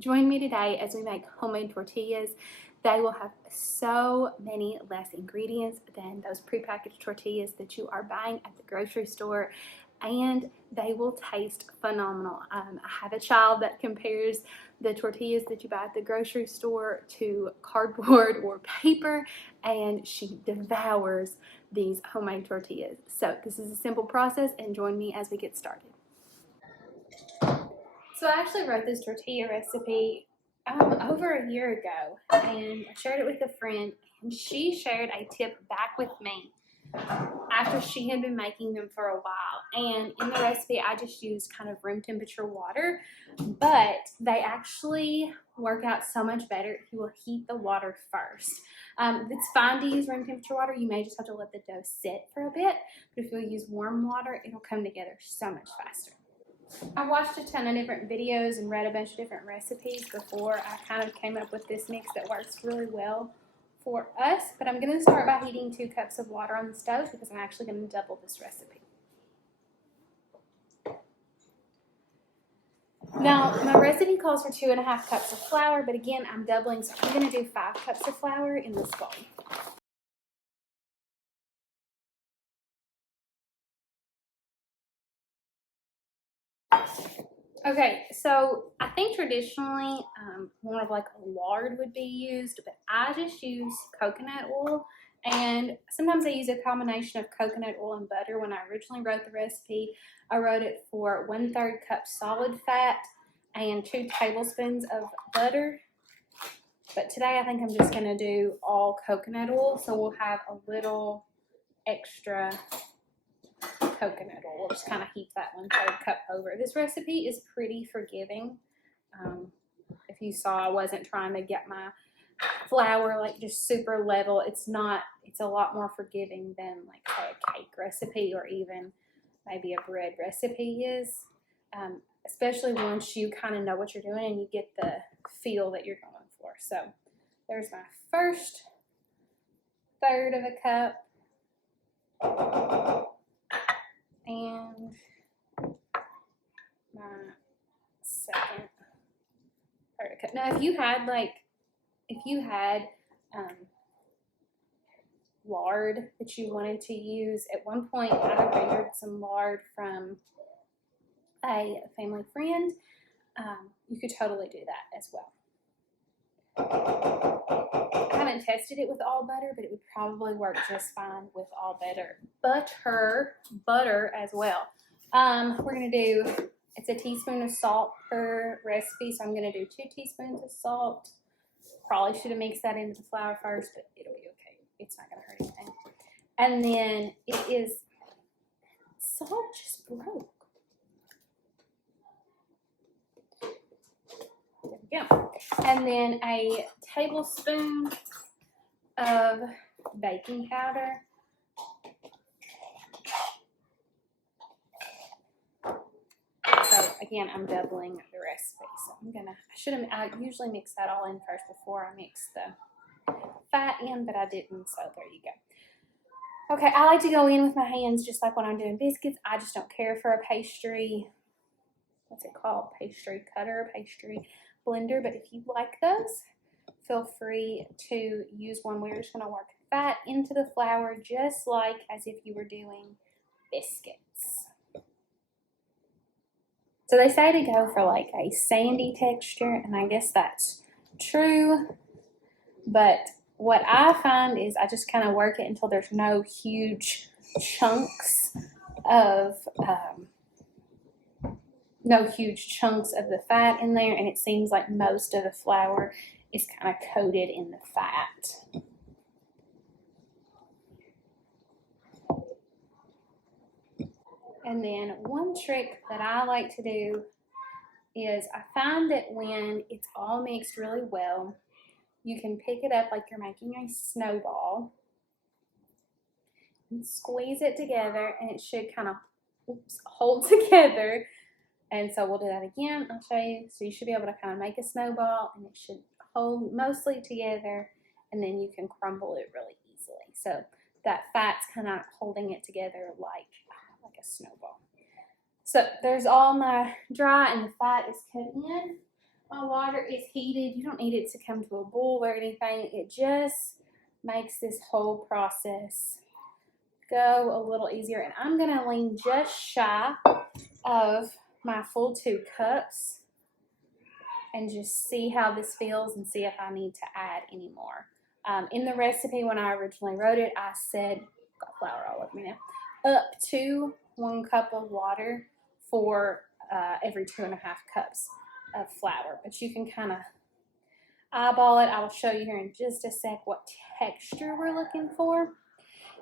Join me today as we make homemade tortillas. They will have so many less ingredients than those prepackaged tortillas that you are buying at the grocery store, and they will taste phenomenal. I have a child that compares the tortillas that you buy at the grocery store to cardboard or paper, and she devours these homemade tortillas. So this is a simple process, and join me as we get started. So I actually wrote this tortilla recipe over a year ago, and I shared it with a friend, and she shared a tip back with me after she had been making them for a while. And in the recipe, I just used kind of room temperature water, but they actually work out so much better if you will heat the water first. It's fine to use room temperature water. You may just have to let the dough sit for a bit, but if you'll use warm water, it'll come together so much faster. I watched a ton of different videos and read a bunch of different recipes before I kind of came up with this mix that works really well for us. But I'm going to start by heating 2 cups of water on the stove because I'm actually going to double this recipe. Now, my recipe calls for 2.5 cups of flour, but again, I'm doubling, so I'm going to do 5 cups of flour in this bowl. Okay, so I think traditionally more of like a lard would be used, but I just use coconut oil, and sometimes I use a combination of coconut oil and butter. When I originally wrote the recipe, I wrote it for 1/3 cup solid fat and 2 tablespoons of butter. But today I think I'm just going to do all coconut oil, so we'll have a little extra coconut oil. We'll just kind of heat that 1/3 cup over. This recipe is pretty forgiving. If you saw, I wasn't trying to get my flour like just super level. It's not. It's a lot more forgiving than like say a cake recipe or even maybe a bread recipe is. Especially once you kind of know what you're doing and you get the feel that you're going for. So there's my first 1/3 of a cup. And my second 1/3 cup. Now, if you had lard that you wanted to use, at one point I ordered some lard from a family friend. You could totally do that as well. I haven't tested it with all butter, but it would probably work just fine with all butter as well. We're gonna do, it's a teaspoon of salt per recipe, so I'm gonna do 2 teaspoons of salt. Probably should have mixed that into the flour first, but it'll be okay. It's not gonna hurt anything. And then salt just broke. There we go. And then a tablespoon of baking powder. So again, I'm doubling the recipe. So I usually mix that all in first before I mix the fat in, but I didn't, so there you go. Okay, I like to go in with my hands just like when I'm doing biscuits. I just don't care for a pastry, what's it called? Pastry cutter, pastry blender, but if you like those, feel free to use one. We're just gonna work fat into the flour just like as if you were doing biscuits. So they say to go for like a sandy texture, and I guess that's true, but what I find is I just kind of work it until there's no huge chunks of the fat in there, and it seems like most of the flour is kind of coated in the fat. And then one trick that I like to do is I find that when it's all mixed really well, you can pick it up like you're making a snowball and squeeze it together, and it should kind of hold together. And so we'll do that again. I'll show you. So you should be able to kind of make a snowball, and it should hold mostly together, and then you can crumble it really easily. So that fat's kind of holding it together like a snowball. So there's all my dry, and the fat is cut in. my water is heated. You don't need it to come to a boil or anything. It just makes this whole process go a little easier. And I'm going to lean just shy of my full 2 cups and just see how this feels and see if I need to add any more. In the recipe, when I originally wrote it, I said, got flour all over me now, up to 1 cup of water for every 2.5 cups of flour. But you can kind of eyeball it. I will show you here in just a sec what texture we're looking for.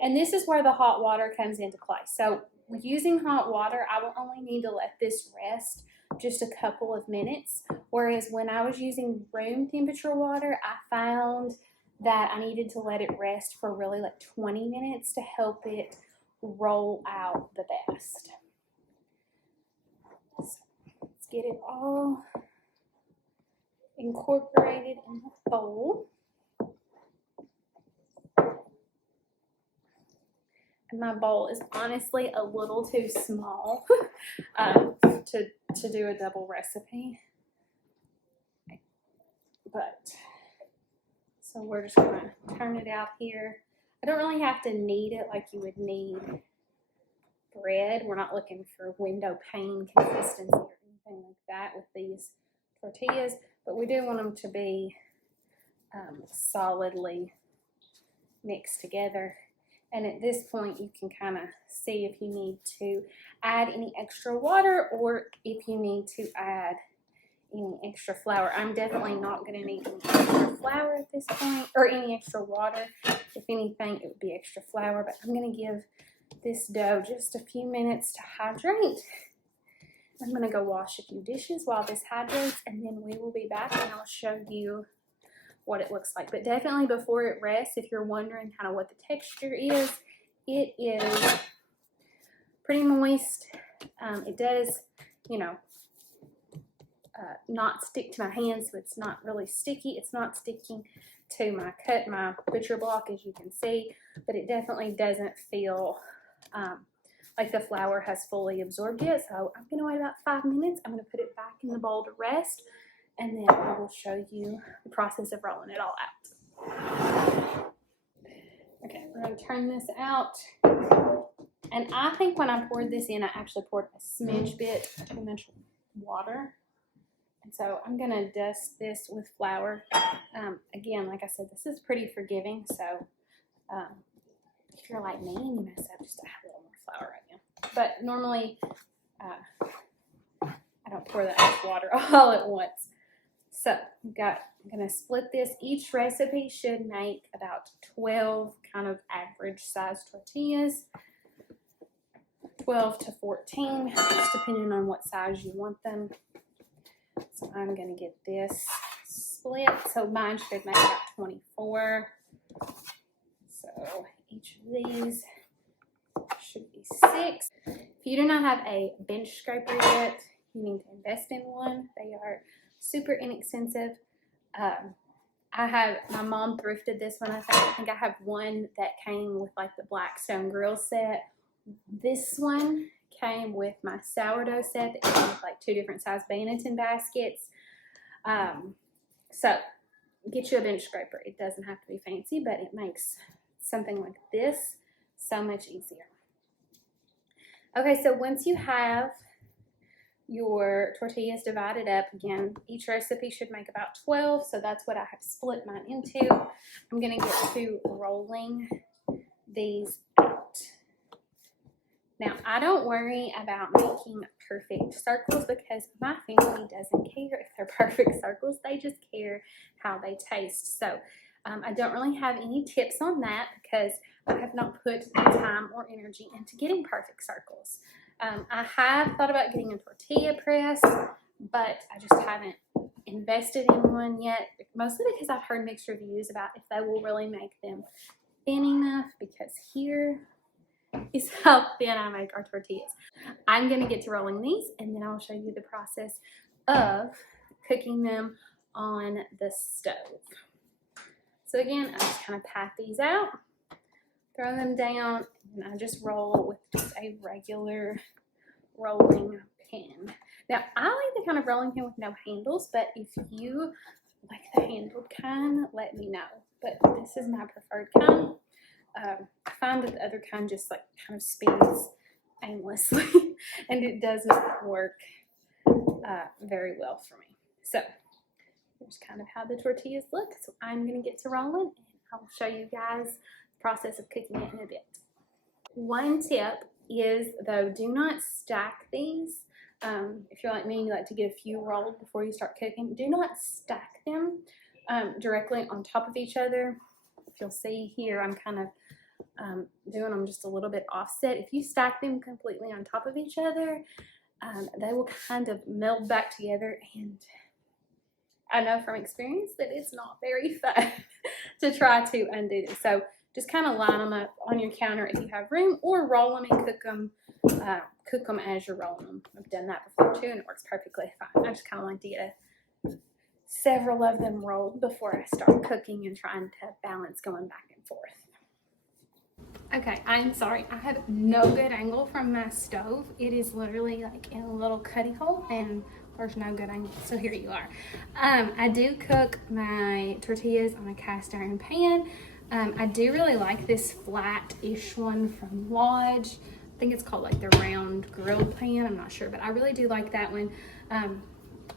And this is where the hot water comes into play. So with using hot water, I will only need to let this rest just a couple of minutes. Whereas when I was using room temperature water, I found that I needed to let it rest for really like 20 minutes to help it roll out the best. So let's get it all incorporated in the bowl. And my bowl is honestly a little too small to do a double recipe. But so we're just going to turn it out here. I don't really have to knead it like you would knead bread. We're not looking for window pane consistency or anything like that with these tortillas, but we do want them to be solidly mixed together. And at this point, you can kind of see if you need to add any extra water or if you need to add any extra flour. I'm definitely not going to need any extra flour at this point, or any extra water. If anything, it would be extra flour, but I'm going to give this dough just a few minutes to hydrate. I'm going to go wash a few dishes while this hydrates, and then we will be back and I'll show you what it looks like. But definitely before it rests, if you're wondering kind of what the texture is, it is pretty moist. It does, you know, not stick to my hands, so it's not really sticky. It's not sticking to my butcher block, as you can see, but it definitely doesn't feel like the flour has fully absorbed yet. So I'm going to wait about 5 minutes. I'm going to put it back in the bowl to rest, and then I will show you the process of rolling it all out. Okay, we're going to turn this out. And I think when I poured this in, I actually poured a smidge bit too much water. And so I'm going to dust this with flour. Again, like I said, this is pretty forgiving. So if you're like me and you mess up, just add a little more flour right now. But normally, I don't pour that much water all at once. So I'm going to split this. Each recipe should make about 12 kind of average size tortillas. 12 to 14, just depending on what size you want them. So I'm going to get this split. So mine should make about 24. So each of these should be 6. If you do not have a bench scraper yet, you need to invest in one. They are super inexpensive. My mom thrifted this one. I think I have one that came with like the Blackstone grill set. This one came with my sourdough set that came with like 2 different size Banneton baskets. So get you a bench scraper. It doesn't have to be fancy, but it makes something like this so much easier. Okay, so once you have your tortillas divided up, again, each recipe should make about 12, so that's what I have split mine into. I'm going to get to rolling these out. Now, I don't worry about making perfect circles because my family doesn't care if they're perfect circles. They just care how they taste. So I don't really have any tips on that because I have not put the time or energy into getting perfect circles. I have thought about getting a tortilla press, but I just haven't invested in one yet, mostly because I've heard mixed reviews about if they will really make them thin enough, because here is how thin I make our tortillas. I'm going to get to rolling these, and then I'll show you the process of cooking them on the stove. So again, I just kind of pat these out, throw them down, and I just roll with just a regular rolling pin. Now, I like the kind of rolling pin with no handles, but if you like the handled kind, let me know. But this is my preferred kind. I find that the other kind just like kind of spins aimlessly and it does not work very well for me. So here's kind of how the tortillas look. So I'm going to get to rolling and I'll show you guys the process of cooking it in a bit. One tip is, though, do not stack these. If you're like me and you like to get a few rolled before you start cooking, do not stack them directly on top of each other. If you'll see here, I'm kind of doing them just a little bit offset. If you stack them completely on top of each other, they will kind of meld back together, and I know from experience that it's not very fun to try to undo this. So just kind of line them up on your counter if you have room, or roll them and cook them as you're rolling them. I've done that before too, and it works perfectly fine. I just kind of like to get several of them rolled before I start cooking and trying to balance going back and forth. Okay, I'm sorry. I have no good angle from my stove. It is literally like in a little cutty hole, and there's no good angle. So here you are. I do cook my tortillas on a cast iron pan. I do really like this flat-ish one from Lodge. I think it's called like the round grill pan. I'm not sure, but I really do like that one.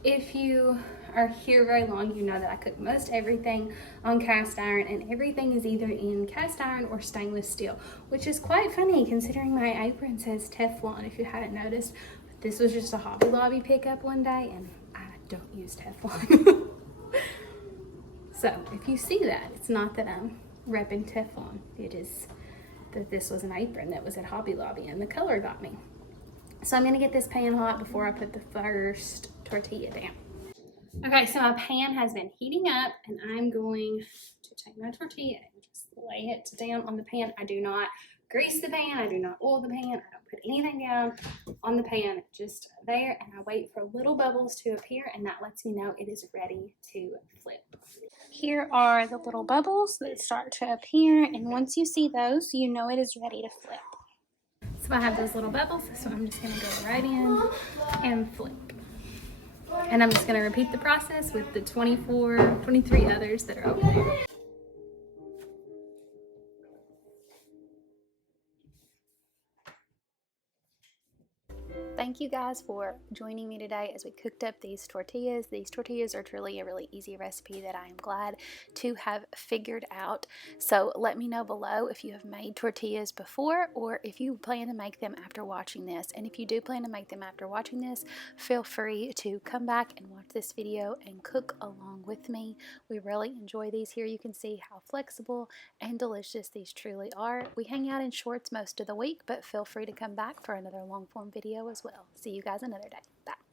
If you are here very long, you know that I cook most everything on cast iron, and everything is either in cast iron or stainless steel, which is quite funny considering my apron says Teflon, if you hadn't noticed. But this was just a Hobby Lobby pickup one day, and I don't use Teflon. So if you see that, it's not that I'm repping Teflon. It is that this was an apron that was at Hobby Lobby and the color got me. So I'm gonna get this pan hot before I put the first tortilla down. Okay, so my pan has been heating up, and I'm going to take my tortilla and just lay it down on the pan. I do not grease the pan, I do not oil the pan, I don't put anything down on the pan, just there, and I wait for little bubbles to appear, and that lets me know it is ready to flip. Here are the little bubbles that start to appear, and once you see those, you know it is ready to flip. So I have those little bubbles, so I'm just gonna go right in and flip. And I'm just gonna repeat the process with the 23 others that are over there. Thank you guys for joining me today as we cooked up these tortillas. These tortillas are truly a really easy recipe that I am glad to have figured out. So let me know below if you have made tortillas before, or if you plan to make them after watching this. And if you do plan to make them after watching this, feel free to come back and watch this video and cook along with me. We really enjoy these here. You can see how flexible and delicious these truly are. We hang out in shorts most of the week, but feel free to come back for another long form video as well. See you guys another day. Bye.